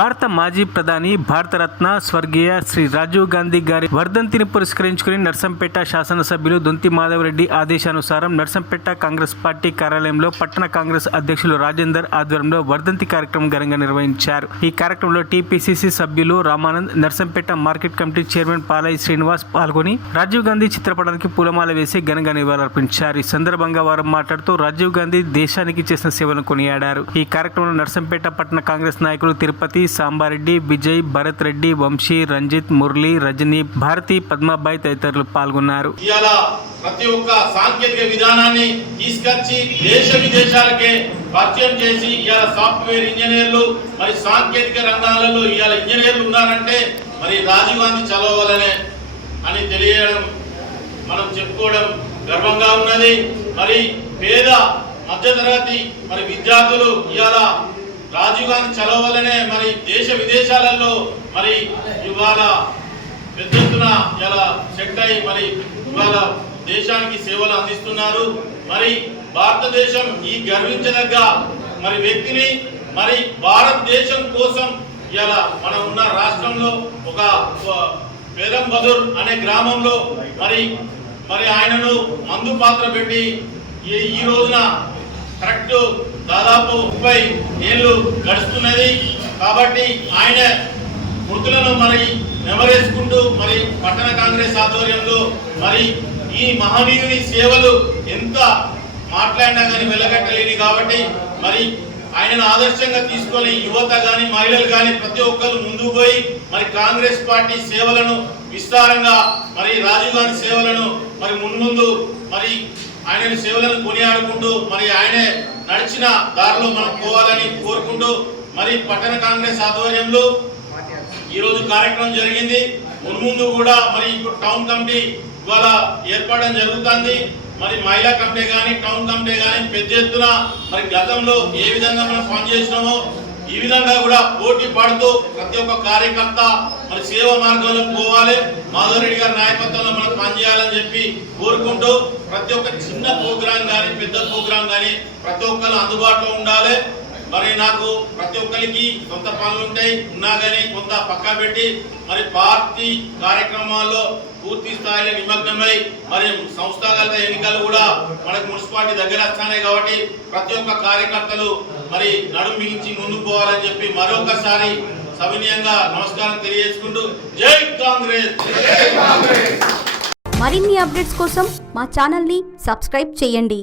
భారత మాజీ ప్రధాని భారతరత్న స్వర్గీయ శ్రీ రాజీవ్ గాంధీ గారి వర్ధంతిని పురస్కరించుకుని నర్సంపేట శాసనసభ్యులు దొంతి మాధవరెడ్డి ఆదేశానుసారం నర్సంపేట కాంగ్రెస్ పార్టీ కార్యాలయంలో పట్టణ కాంగ్రెస్ అధ్యక్షులు రాజేందర్ ఆధ్వర్యంలో వర్ధంతి కార్యక్రమం ఘనంగా నిర్వహించారు. ఈ కార్యక్రమంలో టీపీసీసీ సభ్యులు Ramanand, Narsampet market committee chairman Palaiah Srinivas పాల్గొని రాజీవ్ గాంధీ చిత్రపటానికి పూలమాల వేసి ఘనంగా నివాళులర్పించారు. ఈ సందర్భంగా వారు మాట్లాడుతూ రాజీవ్ గాంధీ దేశానికి చేసిన సేవలను కొనియాడారు. ఈ కార్యక్రమంలో నర్సంపేట పట్టణ కాంగ్రెస్ నాయకులు తిరుపతి, సాంబారెడ్డి, విజయ్, భరత్ రెడ్డి, వంశీ, రంజిత్, మురళి, రజని, భారతి, పద్మాబాయి తదితరులు పాల్గొన్నారు. ప్రతి ఒక్క సాంకేతిక విధానాన్ని తీసుకొచ్చి దేశ విదేశాలకే పరిచయం చేసి ఇవాళ సాఫ్ట్వేర్ ఇంజనీర్లు మరి సాంకేతిక రంగాలలో ఇవాళ ఇంజనీర్లు ఉన్నారంటే మరి రాజీవ్ గాంధీ చదవాలనే అని తెలియడం, మనం చెప్పుకోవడం గర్వంగా ఉన్నది. మరి పేద మధ్యతరగతి మరి విద్యార్థులు ఇవాళ రాజీవ్ గాంధీ చదవాలనే మరి దేశ విదేశాలలో మరి ఇవాళ పెద్ద ఎత్తున ఇలా సెట్ అయి మరి ఇవాళ దేశానికి సేవలు అందిస్తున్నారు. మరి భారతదేశం ఈ గర్వించదగ్గ మరి వ్యక్తిని మరి భారతదేశం కోసం ఇలా మనం ఉన్న రాష్ట్రంలో ఒక పేరంబదూర్ అనే గ్రామంలో మరి ఆయనను మందు పాత్ర పెట్టి ఈ రోజున కరెక్ట్ దాదాపు 30 ఏళ్ళు గడుస్తున్నది. కాబట్టి ఆయన మృతులను మరి నెమరేసుకుంటూ మరి పట్టణ కాంగ్రెస్ ఆధ్వర్యంలో మరి ఈ మహనీయుని సేవలు ఎంత మాట్లాడినా కానీ వెళ్ళగట్టలేని కాబట్టి మరి ఆయనను ఆదర్శంగా తీసుకొని యువత కానీ మహిళలు కానీ ప్రతి ఒక్కరు ముందుకు పోయి మరి కాంగ్రెస్ పార్టీ సేవలను విస్తారంగా మరి రాజీవ్ గాంధీ సేవలను మరి మున్ముందు మరి ఆయన సేవలను కొనియాడుకుంటూ మరి ఆయన నడిచిన దారిలో మనం పోవాలని కోరుకుంటూ మరి పట్టణ కాంగ్రెస్ ఆధ్వర్యంలో ఈరోజు కార్యక్రమం జరిగింది. మున్ముందు కూడా మరి ఇప్పుడు టౌన్ కమిటీ ఇవాళ ఏర్పడడం జరుగుతుంది. మరి మహిళా కమిటీ కానీ టౌన్ కమిటీ కానీ పెద్ద ఎత్తున మరి గతంలో ఏ విధంగా మనం పనిచేసినామో ఈ విధంగా కూడా పోటీ పడుతూ ప్రతి ఒక్క కార్యకర్త మరి సేవ మార్గంలో పోవాలి, మాధవరెడ్డి గారి నాయకత్వంలో మనం పనిచేయాలని చెప్పి కోరుకుంటూ ప్రతి ఒక్క చిన్న ప్రోగ్రాం కానీ పెద్ద ప్రోగ్రాం కానీ ప్రతి ఒక్కరు అందుబాటులో ఉండాలి. మరి నాకు ప్రతి ఒక్కరికి కొంత పనులు ఉంటాయి ఉన్నా కానీ కొంత పక్కా పెట్టి మరి పార్టీ కార్యక్రమాల్లో పూర్తి స్థాయిలో నిమగ్నమై మరి సంస్థాగత ఎన్నికలు కూడా మనకు మున్సిపాలిటీ దగ్గర వస్తున్నాయి కాబట్టి ప్రతి ఒక్క కార్యకర్తలు మరి నడుం బిగించి ముందుకు పోవాలని చెప్పి మరొకసారి సవినయంగా నమస్కారం తెలియజేసుకుంటూ జై కాంగ్రెస్. మరిన్ని అప్డేట్స్ కోసం మా ఛానల్ ని సబ్స్క్రైబ్ చేయండి.